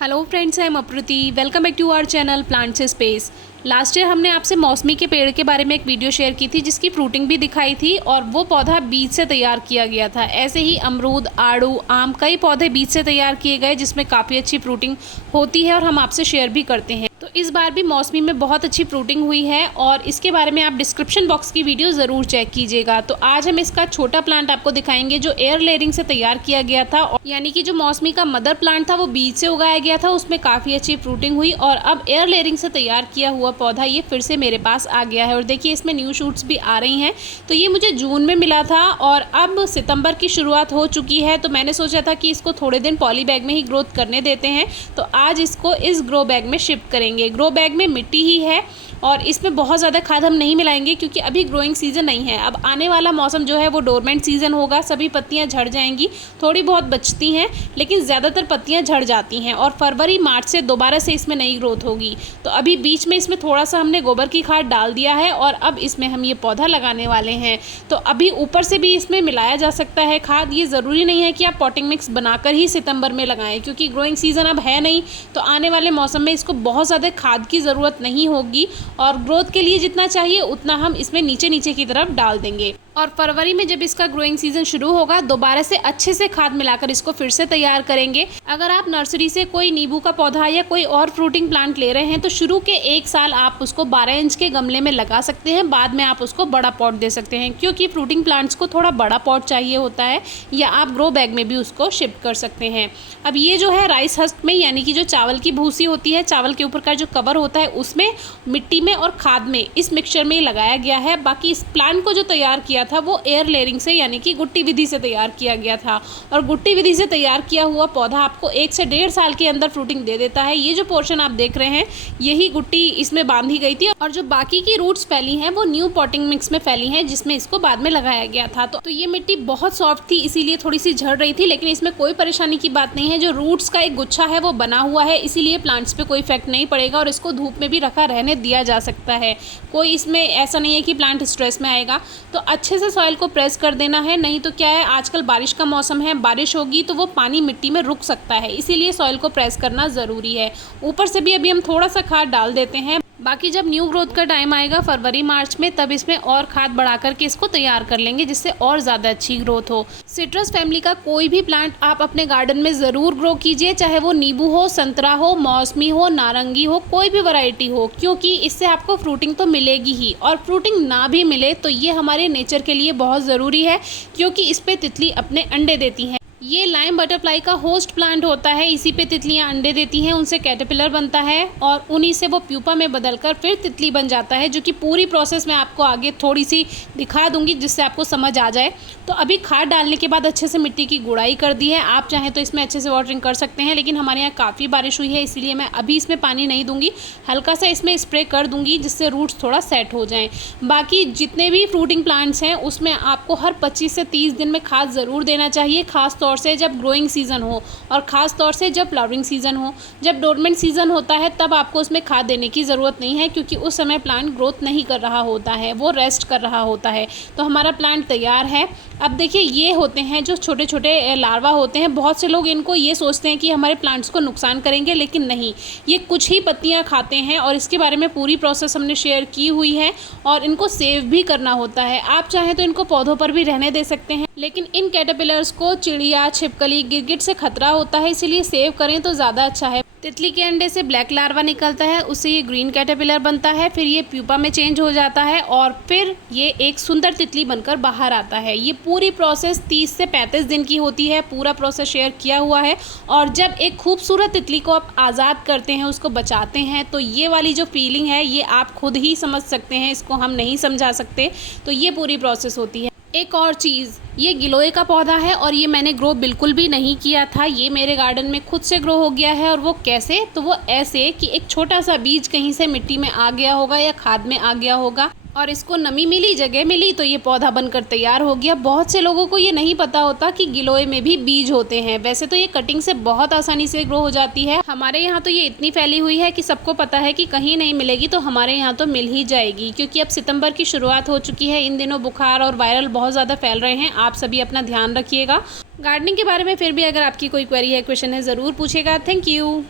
Hello friends, I am Apruti. Welcome back to our channel plant से space. Last year हमने आपसे मौसमी के पेड़ के बारे में एक वीडियो शेयर की थी जिसकी फ्रूटिंग भी दिखाई थी और वो पौधा बीज से तैयार किया गया था। ऐसे ही अमरूद, आड़ू, आम कई पौधे बीज से तैयार किए गए जिसमें काफ़ी अच्छी फ्रूटिंग होती है और हम आपसे शेयर भी करते हैं। तो इस बार भी मौसमी में बहुत अच्छी फ्रूटिंग हुई है और इसके बारे में आप डिस्क्रिप्शन बॉक्स की वीडियो ज़रूर चेक कीजिएगा। तो आज हम इसका छोटा प्लांट आपको दिखाएंगे जो एयर लेयरिंग से तैयार किया गया था, यानी कि जो मौसमी का मदर प्लांट था वो बीज से उगाया गया था, उसमें काफ़ी अच्छी फ्रूटिंग हुई और अब एयर लेयरिंग से तैयार किया हुआ पौधा ये फिर से मेरे पास आ गया है। और देखिए इसमें न्यू शूट्स भी आ रही हैं। तो ये मुझे जून में मिला था और अब सितंबर की शुरुआत हो चुकी है, तो मैंने सोचा था कि इसको थोड़े दिन पॉली बैग में ही ग्रोथ करने देते हैं। तो आज इसको इस ग्रो बैग में शिफ्ट करेंगे। ग्रो बैग में मिट्टी ही है और इसमें बहुत ज़्यादा खाद हम नहीं मिलाएंगे क्योंकि अभी ग्रोइंग सीज़न नहीं है। अब आने वाला मौसम जो है वो डोरमेंट सीज़न होगा, सभी पत्तियां झड़ जाएंगी, थोड़ी बहुत बचती हैं लेकिन ज़्यादातर पत्तियां झड़ जाती हैं और फरवरी मार्च से दोबारा से इसमें नई ग्रोथ होगी। तो अभी बीच में इसमें थोड़ा सा हमने गोबर की खाद डाल दिया है और अब इसमें हम ये पौधा लगाने वाले हैं। तो अभी ऊपर से भी इसमें मिलाया जा सकता है खाद। ये ज़रूरी नहीं है कि आप पॉटिंग मिक्स बनाकर ही सितंबर में लगाएं क्योंकि ग्रोइंग सीज़न अब है नहीं, तो आने वाले मौसम में इसको बहुत ज़्यादा खाद की ज़रूरत नहीं होगी और ग्रोथ के लिए जितना चाहिए उतना हम इसमें नीचे नीचे की तरफ डाल देंगे। और फरवरी में जब इसका ग्रोइंग सीजन शुरू होगा दोबारा से अच्छे से खाद मिलाकर इसको फिर से तैयार करेंगे। अगर आप नर्सरी से कोई नींबू का पौधा या कोई और फ्रूटिंग प्लांट ले रहे हैं तो शुरू के 1 साल आप उसको 12 इंच के गमले में लगा सकते हैं, बाद में आप उसको बड़ा पॉट दे सकते हैं क्योंकि फ्रूटिंग प्लांट्स को थोड़ा बड़ा पॉट चाहिए होता है, या आप ग्रो बैग में भी उसको शिफ्ट कर सकते हैं। अब ये जो है राइस हस्क में, यानी कि जो चावल की भूसी होती है, चावल के ऊपर का जो कवर होता है उसमें मिट्टी में और खाद में इस मिक्सचर में लगाया गया है। बाकी इस प्लांट को जो तैयार किया था वो एयर लेयरिंग से यानी कि गुट्टी विधि से तैयार किया गया था और गुट्टी विधि से तैयार किया हुआ पौधा आपको 1 से 1.5 साल के अंदर फ्रूटिंग दे देता है। ये जो पोर्शन आप देख रहे हैं यही गुट्टी इसमें बांधी गई थी और जो बाकी की रूट्स फैली हैं वो न्यू पॉटिंग मिक्स में फैली हैं जिसमें इसको बाद में लगाया गया था। तो ये मिट्टी बहुत सॉफ्ट थी इसीलिए थोड़ी सी झड़ रही थी, लेकिन इसमें कोई परेशानी की बात नहीं है। जो रूट्स का एक गुच्छा है वो बना हुआ है, इसीलिए प्लांट्स पे कोई इफेक्ट नहीं पड़ेगा और इसको धूप में भी रखा रहने दिया जा सकता है। कोई इसमें ऐसा नहीं है कि प्लांट स्ट्रेस में आएगा। तो अच्छे से सॉइल को प्रेस कर देना है, नहीं तो क्या है आजकल बारिश का मौसम है, बारिश होगी तो वो पानी मिट्टी में रुक सकता है, इसीलिए सॉइल को प्रेस करना ज़रूरी है। ऊपर से भी अभी हम थोड़ा सा खाद डाल देते हैं। बाकी जब न्यू ग्रोथ का टाइम आएगा फरवरी मार्च में तब इसमें और खाद बढ़ा करके इसको तैयार कर लेंगे जिससे और ज़्यादा अच्छी ग्रोथ हो। सिट्रस फैमिली का कोई भी प्लांट आप अपने गार्डन में ज़रूर ग्रो कीजिए, चाहे वो नींबू हो, संतरा हो, मौसमी हो, नारंगी हो, कोई भी वैरायटी हो, क्योंकि इससे आपको फ्रूटिंग तो मिलेगी ही और फ्रूटिंग ना भी मिले तो ये हमारे नेचर के लिए बहुत ज़रूरी है क्योंकि इस पर तितली अपने अंडे देती हैं। ये लाइम बटरफ्लाई का होस्ट प्लांट होता है, इसी पे तितलियां अंडे देती हैं, उनसे कैटरपिलर बनता है और उन्हीं से वो प्यूपा में बदलकर फिर तितली बन जाता है, जो कि पूरी प्रोसेस मैं आपको आगे थोड़ी सी दिखा दूंगी जिससे आपको समझ आ जाए। तो अभी खाद डालने के बाद अच्छे से मिट्टी की गुड़ाई कर दी है। आप चाहें तो इसमें अच्छे से वाटरिंग कर सकते हैं, लेकिन हमारे यहाँ काफ़ी बारिश हुई है इसीलिए मैं अभी इसमें पानी नहीं दूंगी, हल्का सा इसमें स्प्रे कर दूंगी जिससे रूट्स थोड़ा सेट हो जाएँ। बाकी जितने भी फ्रूटिंग प्लांट्स हैं उसमें आपको हर 25 से 30 दिन में खाद ज़रूर देना चाहिए, खास तौर से जब ग्रोइंग सीजन हो और ख़ास तौर से जब फ्लावरिंग सीजन हो। जब डोरमेंट सीजन होता है तब आपको उसमें खाद देने की ज़रूरत नहीं है क्योंकि उस समय प्लांट ग्रोथ नहीं कर रहा होता है, वो रेस्ट कर रहा होता है। तो हमारा प्लांट तैयार है। अब देखिए ये होते हैं जो छोटे छोटे लार्वा होते हैं, बहुत से लोग इनको ये सोचते हैं कि हमारे प्लांट्स को नुकसान करेंगे, लेकिन नहीं, ये कुछ ही पत्तियां खाते हैं और इसके बारे में पूरी प्रोसेस हमने शेयर की हुई है और इनको सेव भी करना होता है। आप चाहें तो इनको पौधों पर भी रहने दे सकते हैं, लेकिन इन कैटरपिलर्स को चिड़िया, छिपकली, गिरगिट से खतरा होता है, इसीलिए सेव करें तो ज़्यादा अच्छा है। तितली के अंडे से ब्लैक लार्वा निकलता है, उससे ये ग्रीन कैटरपिलर बनता है, फिर ये प्यूपा में चेंज हो जाता है और फिर ये एक सुंदर तितली बनकर बाहर आता है। ये पूरी प्रोसेस 30 से 35 दिन की होती है, पूरा प्रोसेस शेयर किया हुआ है। और जब एक खूबसूरत तितली को आप आज़ाद करते हैं, उसको बचाते हैं, तो ये वाली जो फीलिंग है ये आप खुद ही समझ सकते हैं, इसको हम नहीं समझा सकते। तो ये पूरी प्रोसेस होती है। एक और चीज़, ये गिलोय का पौधा है और ये मैंने ग्रो बिल्कुल भी नहीं किया था, ये मेरे गार्डन में खुद से ग्रो हो गया है। और वो कैसे? तो वो ऐसे कि एक छोटा सा बीज कहीं से मिट्टी में आ गया होगा या खाद में आ गया होगा और इसको नमी मिली, जगह मिली, तो ये पौधा बनकर तैयार हो गया। बहुत से लोगों को ये नहीं पता होता कि गिलोय में भी बीज होते हैं। वैसे तो ये कटिंग से बहुत आसानी से ग्रो हो जाती है, हमारे यहाँ तो ये इतनी फैली हुई है कि सबको पता है कि कहीं नहीं मिलेगी तो हमारे यहाँ तो मिल ही जाएगी, क्योंकि अब सितंबर की शुरुआत हो चुकी है। इन दिनों बुखार और वायरल बहुत ज़्यादा फैल रहे हैं, आप सभी अपना ध्यान रखिएगा। गार्डनिंग के बारे में फिर भी अगर आपकी कोई क्वेरी है, क्वेश्चन है, ज़रूर पूछेगा। Thank you.